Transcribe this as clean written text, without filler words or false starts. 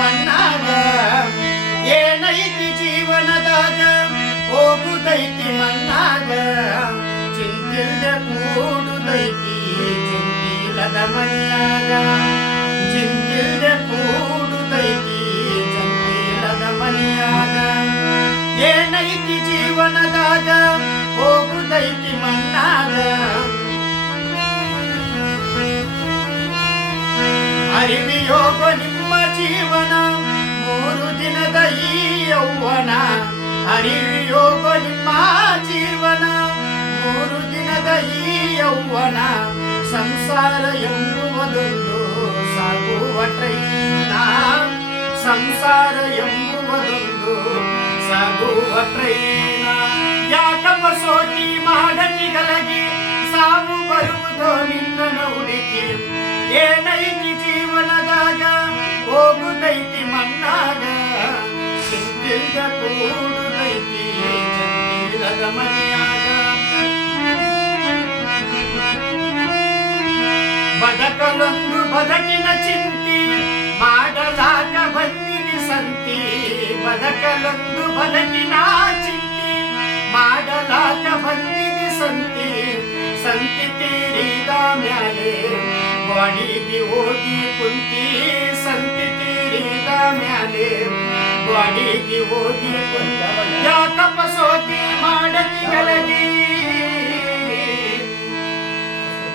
ಮಣ್ಣಾಗ ಏನೈತಿ ಜೀವನದಾಗ ಹೋಗುದೈತಿ ಮಣ್ಣಾಗ ಚಿಂತಿಲ್ದ ಕೂಡುದೈತಿ ಚಿಂತಿಲ್ಲದ ಮನೆಯಾಗ ಚಿಂತಿಲ್ದ ಕೂಡುದೈತಿ ಚಿಂತಿಲ್ಲದ ಮನೆಯಾಗ ಏನೈತಿ ಜೀವನದಾಗ ಹೋಗುದೈತಿ ಮಣ್ಣಾಗ ಅರಿವಿಯೋಗ ನಿಮ್ಮ ಜೀವನ 3 ದಿನದ ಈ ಯೌವನ ಅರಿವಿಯೋಗ ನಿಮ್ಮ ಜೀವನ 3 ದಿನದ ಈ ಯೌವನ ಸಂಸಾರ ಎಂಬುವುದೊಂದು ಸಾಗುವ ಟ್ರೈನ ಸಂಸಾರ ಎಂಬುವುದೊಂದು ಸಾಗುವ ಟ್ರೈನ ಯಾಕಪ್ಪ ಸೋಟಿ ಮಾಡತಿಗಲಗಿ ಸಾವು ಬರುವುದೋ ನಿನ್ನ ಹುಡುಕಿ ಏನೈತಿ ಜೀವನದಾಗ ಹೋಗುದೈತಿ ಮಣ್ಣಾಗ ಚಿಂತಿಲ್ದ ಕೂಡುದೈತಿ ಚಿಂತಿಲ್ಲದ ಮನೆಯಾಗ ಬದಕಲೊಂದು ಬದಕಿನ ಚಿಂತಿ ಮಾಡಲಾಗ ಬಂದಿನಿ ಸಂತಿ ಬದಕಲೊಂದು ಬದಕಿನ ಚಿಂತಿ ಮಾಡಲಾಗ ಬಂದಿನಿ ಸಂತಿ ಸಂತಿ ತೀರಿದ ಮ್ಯಾಲೆ ಗ್ವಾಡಿಗೆ ಹೋಗಿ ಕುಂತಿ ಸಂತಿ ತೀರಿದ ಮ್ಯಾಲೆ ಗ್ವಾಡಿಗೆ ಹೋಗಿ ಕುಂತ ಯಾಕಪ್ಪ ಸೋತಿ ಮಾಡತಿಗಲಗಿ